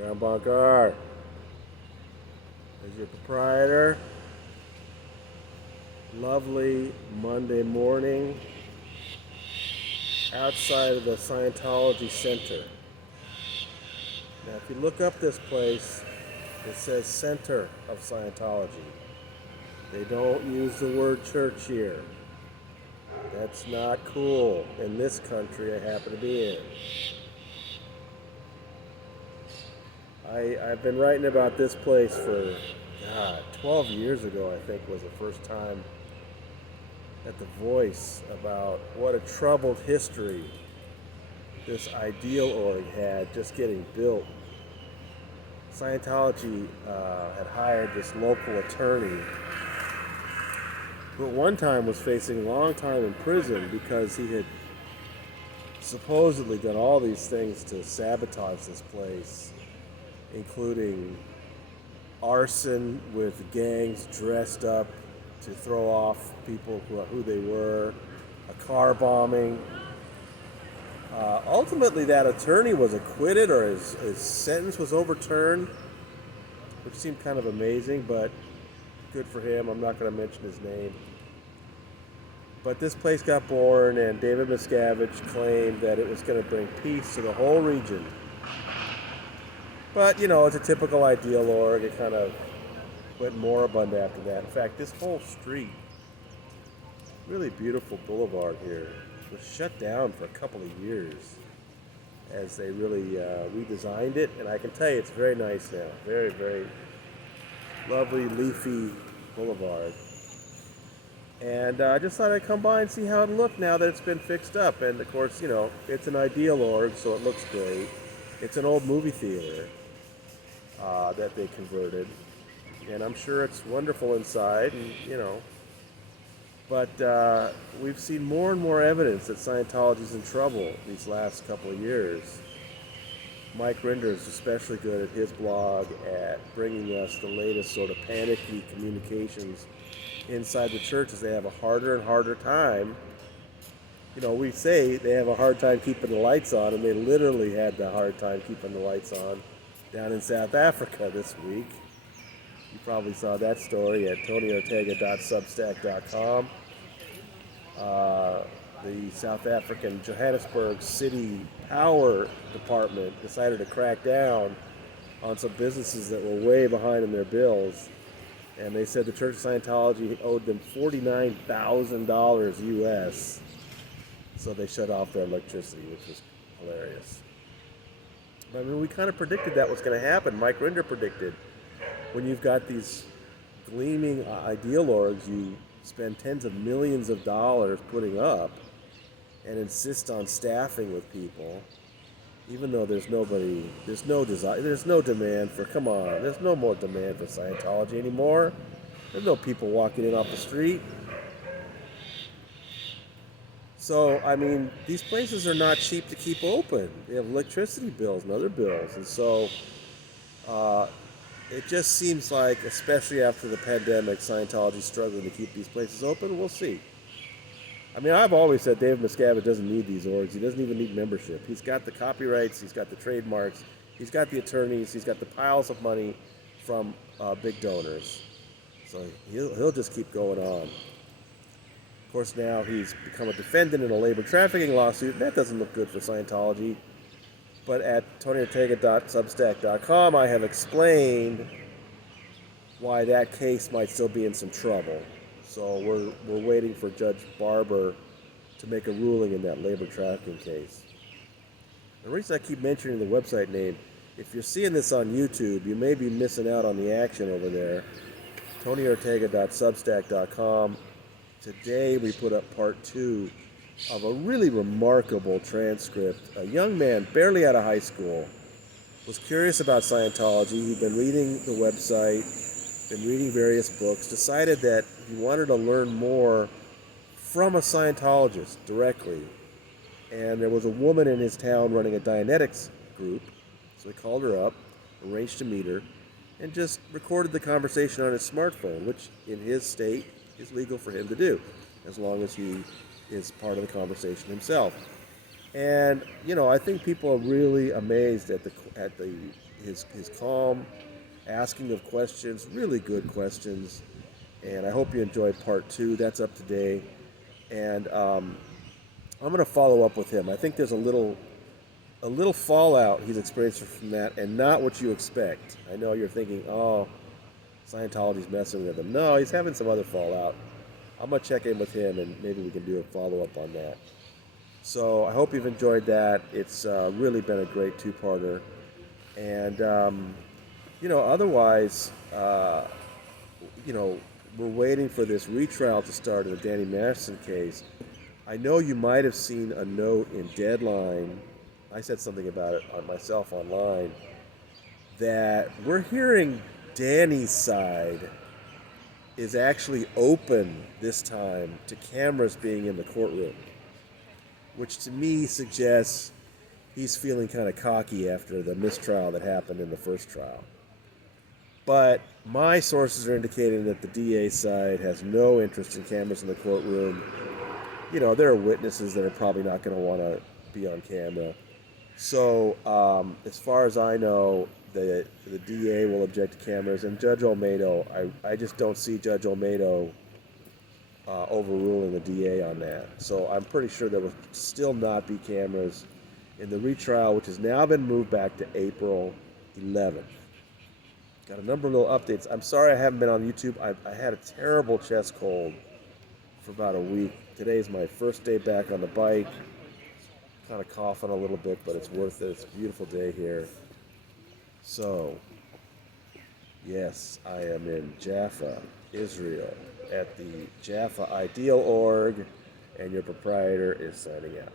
Ground Bunker. There's your proprietor. Lovely Monday morning outside of the Scientology Center. Now, if you look up this place, it says Center of Scientology. They don't use the word church here. That's not cool in this country I happen to be in. I've been writing about this place for, 12 years ago, I think, was the first time at The Voice about what a troubled history this ideal org had just getting built. Scientology had hired this local attorney who at one time was facing a long time in prison because he had supposedly done all these things to sabotage this place, including arson with gangs dressed up to throw off people who they were, a car bombing. Ultimately, that attorney was acquitted, or his sentence was overturned, which seemed kind of amazing, but good for him. I'm not going to mention his name. But this place got born, and David Miscavige claimed that it was going to bring peace to the whole region. But, it's a typical ideal org. It kind of went moribund after that. In fact, this whole street, really beautiful boulevard here, was shut down for a couple of years as they really redesigned it. And I can tell you it's very nice now. Very, very lovely, leafy boulevard. And I just thought I'd come by and see how it looked now that it's been fixed up. And, of course, it's an ideal org, so it looks great. It's an old movie theater that they converted. And I'm sure it's wonderful inside, and, But we've seen more and more evidence that Scientology's in trouble these last couple of years. Mike Rinder is especially good at his blog at bringing us the latest sort of panicky communications inside the churches. They have a harder and harder time. We say they have a hard time keeping the lights on, and they literally had the hard time keeping the lights on down in South Africa this week. You probably saw that story at tonyortega.substack.com. The South African Johannesburg City Power Department decided to crack down on some businesses that were way behind in their bills. And they said the Church of Scientology owed them $49,000 US. So they shut off their electricity, which was hilarious. But, we kind of predicted that was going to happen. Mike Rinder predicted when you've got these gleaming ideal orgs you spend tens of millions of dollars putting up and insist on staffing with people, even though there's no demand for, there's no more demand for Scientology anymore. There's no people walking in off the street. So, these places are not cheap to keep open. They have electricity bills and other bills. And so, it just seems like, especially after the pandemic, Scientology's struggling to keep these places open. We'll see. I've always said David Miscavige doesn't need these orgs. He doesn't even need membership. He's got the copyrights. He's got the trademarks. He's got the attorneys. He's got the piles of money from big donors. So he'll just keep going on. Of course, now he's become a defendant in a labor trafficking lawsuit. That doesn't look good for Scientology. But at tonyortega.substack.com, I have explained why that case might still be in some trouble. So we're waiting for Judge Barber to make a ruling in that labor trafficking case. The reason I keep mentioning the website name, if you're seeing this on YouTube, you may be missing out on the action over there. tonyortega.substack.com. Today we put up part 2 of a really remarkable transcript. A young man, barely out of high school, was curious about Scientology. He'd been reading the website, been reading various books, decided that he wanted to learn more from a Scientologist directly. And there was a woman in his town running a Dianetics group, so he called her up, arranged to meet her, and just recorded the conversation on his smartphone, which in his state is legal for him to do, as long as he is part of the conversation himself. And I think people are really amazed at the his calm asking of questions, really good questions. And I hope you enjoyed part two. That's up today. And I'm going to follow up with him. I think there's a little fallout he's experienced from that, and not what you expect. I know you're thinking, oh, Scientology's messing with him. No, he's having some other fallout. I'm going to check in with him, and maybe we can do a follow-up on that. So I hope you've enjoyed that. It's really been a great two-parter. And, otherwise, we're waiting for this retrial to start in the Danny Masterson case. I know you might have seen a note in Deadline. I said something about it on myself online, that we're hearing Danny's side is actually open this time to cameras being in the courtroom, which to me suggests he's feeling kind of cocky after the mistrial that happened in the first trial. But my sources are indicating that the DA side has no interest in cameras in the courtroom. There are witnesses that are probably not going to want to be on camera. So, as far as I know, the DA will object to cameras, and Judge Olmedo, I just don't see Judge Olmedo overruling the DA on that. So I'm pretty sure there will still not be cameras in the retrial, which has now been moved back to April 11th. Got a number of little updates. I'm sorry I haven't been on YouTube. I had a terrible chest cold for about a week. Today's my first day back on the bike. Kind of coughing a little bit, but it's worth it. It's a beautiful day here. So, yes, I am in Jaffa, Israel, at the Jaffa Ideal Org, and your proprietor is signing out.